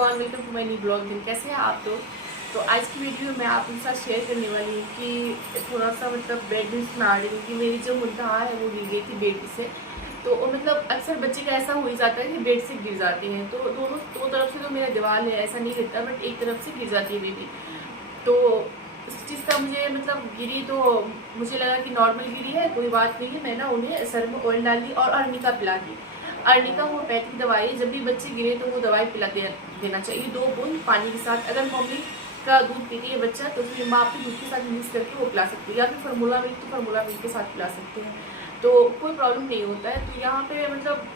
Everyone, welcome to my new blog. दिन कैसे हैं आप तो आज की वीडियो में आप उनके साथ शेयर करने वाली हूँ कि थोड़ा सा मतलब बेड न्यूज़ में आ रही हूँ कि मेरी जो मुंतहा है वो गिर गई थी बेड से। तो मतलब अक्सर बच्चे का ऐसा हो ही जाता है कि बेड से गिर जाते हैं। तो दोनों दो तरफ से तो मेरा दीवार है, ऐसा नहीं गिरता, बट एक तरफ से गिर जाती है बेबी। तो इस चीज़ का मुझे मतलब गिरी तो मुझे लगा कि नॉर्मल गिरी है, कोई बात नहीं है। मैं ना उन्हें सर में ऑयल डाल दी और अर्निका पिला दी। अर्निका होम्योपैथिक दवाई, जब भी बच्चे गिरे तो वो दवाई पिला देना चाहिए 2 बूंद पानी के साथ। अगर मम्मी का दूध पीती है बच्चा तो फिर माँ अपने दूध के साथ मिक्स करके वो पिला सकती है, या फिर फार्मूला मिल्क तो फार्मूला मिल्क के साथ पिला सकते हैं, तो कोई प्रॉब्लम नहीं होता है। तो यहाँ पे मतलब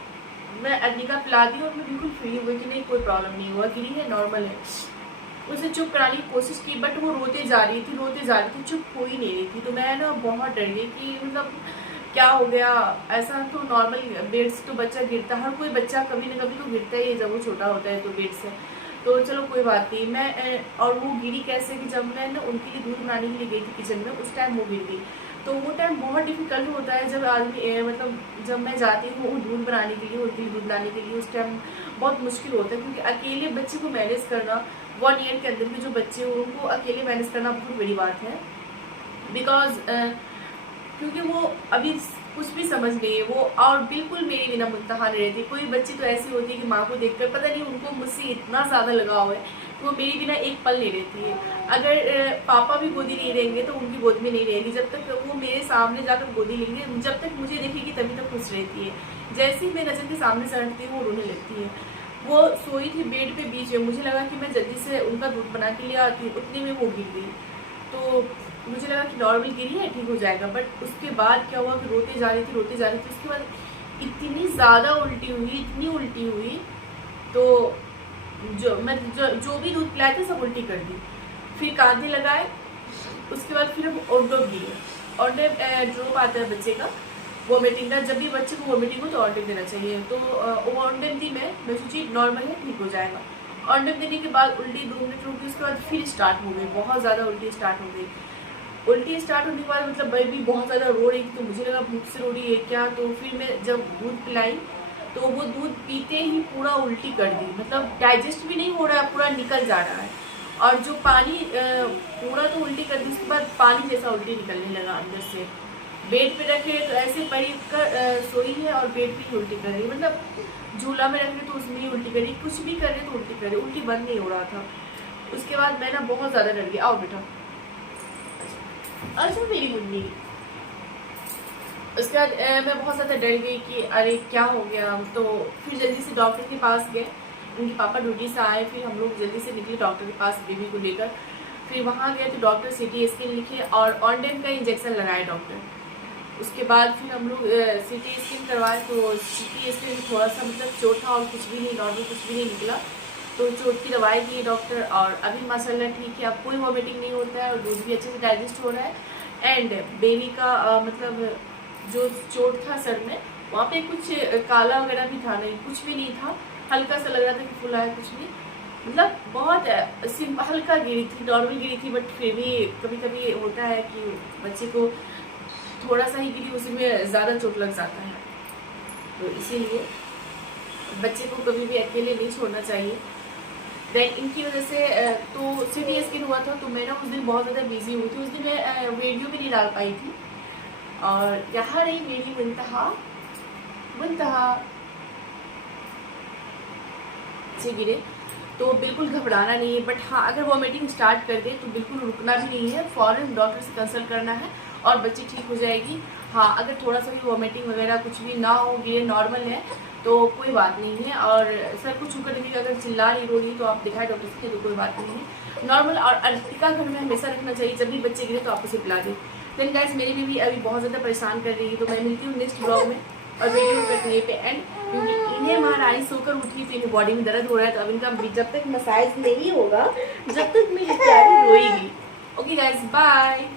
मैं अर्निका पिला दी और मैं बिल्कुल फ्री हुई कि नहीं कोई प्रॉब्लम नहीं हुआ, गिरी है नॉर्मल है। उसे चुप कराने की कोशिश की बट वो रोते जा रही थी, चुप हो ही नहीं रही थी। तो मैं ना बहुत डर गई कि मतलब क्या हो गया। ऐसा तो नॉर्मल बेड से तो बच्चा गिरता, हर कोई बच्चा कभी ना कभी तो गिरता ही है जब वो छोटा होता है तो बेड से। तो चलो कोई बात नहीं। मैं और वो गिरी कैसे कि जब मैं ना उनके लिए दूध बनाने के लिए गई थी किचन में, उस टाइम वो गिर गई। तो वो टाइम बहुत डिफिकल्ट होता है जब आदमी मतलब जब मैं जाती हूँ दूध बनाने के लिए, उनके लिए दूध लाने के लिए, उस टाइम बहुत मुश्किल होता है क्योंकि अकेले बच्चे को मैनेज करना, 1 ईयर के अंदर के जो बच्चे हो उनको अकेले मैनेज करना बहुत बड़ी बात है। बिकॉज क्योंकि वो अभी कुछ भी समझ नहीं है वो, और बिल्कुल मेरी बिना मुंतहा नहीं रहती। कोई बच्ची तो ऐसी होती है कि माँ को देखकर पता नहीं उनको मुझसे इतना ज़्यादा लगाव है कि वो मेरी बिना एक पल नहीं रहती है। अगर पापा भी गोदी नहीं रहेंगे तो उनकी गोद में नहीं रहेगी, जब तक वो मेरे सामने जाकर गोदी लेंगे, जब तक मुझे देखेगी तभी तक खुश रहती है। जैसे ही मैं नज़र के सामने से हटती हूँ वो रोने लगती है। वो सोई थी बेड पे बीच में, मुझे लगा कि मैं जल्दी से उनका दूध बना के ले आती हूँ, उतने में वो गिर गई। तो मुझे लगा कि नॉर्मल गिरी है, ठीक हो जाएगा। बट उसके बाद क्या हुआ कि रोते जा रही थी। उसके बाद इतनी ज़्यादा इतनी उल्टी हुई तो जो भी दूध पिलाए थे सब उल्टी कर दी। फिर कांधे लगाए, उसके बाद फिर हम ओंडोप दिए। ओंडोप ड्रॉप आता है बच्चे का वॉमिटिंग का, जब भी बच्चे को वॉमिटिंग हो तो ओंडोप देना चाहिए। तो ओंडोप दी मैं सोची नॉर्मल है, ठीक हो जाएगा। ओंडोप देने के बाद उल्टी 2 मिनट रुकी, उसके बाद फिर स्टार्ट हो गई, बहुत ज़्यादा उल्टी स्टार्ट हो गई। उल्टी स्टार्ट होने के बाद मतलब बेबी बहुत ज़्यादा रो रही थी, तो मुझे लगा भूख से रो रही है क्या। तो फिर मैं जब दूध पिलाई तो वो दूध पीते ही पूरा उल्टी कर दी, मतलब डाइजेस्ट भी नहीं हो रहा है, पूरा निकल जा रहा है। और जो पानी पूरा तो उल्टी कर दी, उसके बाद पानी जैसा उल्टी निकलने लगा अंदर से। बेड पे रखे तो ऐसे पड़ी कर सोई है और बेड पे ही उल्टी कर रही, मतलब झूला में रख रहे तो उसमें ही उल्टी कर रही, कुछ भी कर रहे तो उल्टी कर रही, उल्टी बंद नहीं हो रहा था। उसके बाद मैं ना बहुत ज़्यादा डर गई। आओ बेटा, अच्छा मेरी मुन्नी। उसके बाद मैं बहुत ज़्यादा डर गई कि अरे क्या हो गया। तो फिर जल्दी से डॉक्टर के पास गए, उनके पापा ड्यूटी से आए, फिर हम लोग जल्दी से निकले डॉक्टर के पास बेबी को लेकर। फिर वहाँ गए तो डॉक्टर CT स्कैन लिखे और ऑनडेम का इंजेक्शन लगाए डॉक्टर। उसके बाद फिर हम लोग CT स्कैन करवाए तो CT स्कैन थोड़ा सा मतलब चोट था और कुछ भी नहीं, नॉर्मल कुछ भी नहीं निकला। तो चोट की दवाई दी डॉक्टर और अभी माशाल्लाह ठीक है, अब कोई वॉमिटिंग नहीं होता है और दूध भी अच्छे से डाइजेस्ट हो रहा है। एंड बेबी का मतलब जो चोट था सर में, वहाँ पे कुछ काला वगैरह भी था नहीं, कुछ भी नहीं था, हल्का सा लग रहा था कि फुला है, कुछ नहीं, मतलब बहुत हल्का गिरी थी, नॉर्मल गिरी थी। बट फिर भी कभी कभी होता है कि बच्चे को थोड़ा सा ही गिरी उसी में ज़्यादा चोट लग जाता है, तो इसीलिए बच्चे को कभी भी अकेले नहीं छोड़ना चाहिए। देन इनकी वजह से तो CT स्कैन हुआ था, तो मैं ना उस दिन बहुत ज़्यादा बिजी हुई थी, उस दिन मैं वीडियो भी नहीं डाल पाई थी। और यहाँ रही मेरी मुंतहा से गिरे तो बिल्कुल घबराना नहीं है। बट हाँ, अगर वॉमिटिंग स्टार्ट कर दे तो बिल्कुल रुकना भी नहीं है, फ़ौरन डॉक्टर से कंसल्ट करना है और बच्ची ठीक हो जाएगी। हाँ, अगर थोड़ा सा भी वॉमिटिंग वगैरह कुछ भी ना हो, गिरे नॉर्मल है तो कोई बात नहीं है। और सर कुछ होकर देखिए, अगर चिल्ला रही रो रही तो आप दिखाए डॉक्टर से, तो कोई बात नहीं है, नॉर्मल। और अर्टिका घर में हमेशा रखना चाहिए, जब भी बच्चे गिरे तो आप उसे पिला दें। देन गाइस, मेरी बीवी अभी बहुत ज़्यादा परेशान कर रही है, तो मैं मिलती हूँ नेक्स्ट ब्लॉग में। और वीडियो करते हैं पे एंड, क्योंकि इन्हें महारानी सोकर उठी तो इन्हें बॉडी में दर्द हो रहा है, तो अब इनका जब तक मसाज नहीं होगा जब तक मेरी प्यारी रोएगी। Okay guys, bye.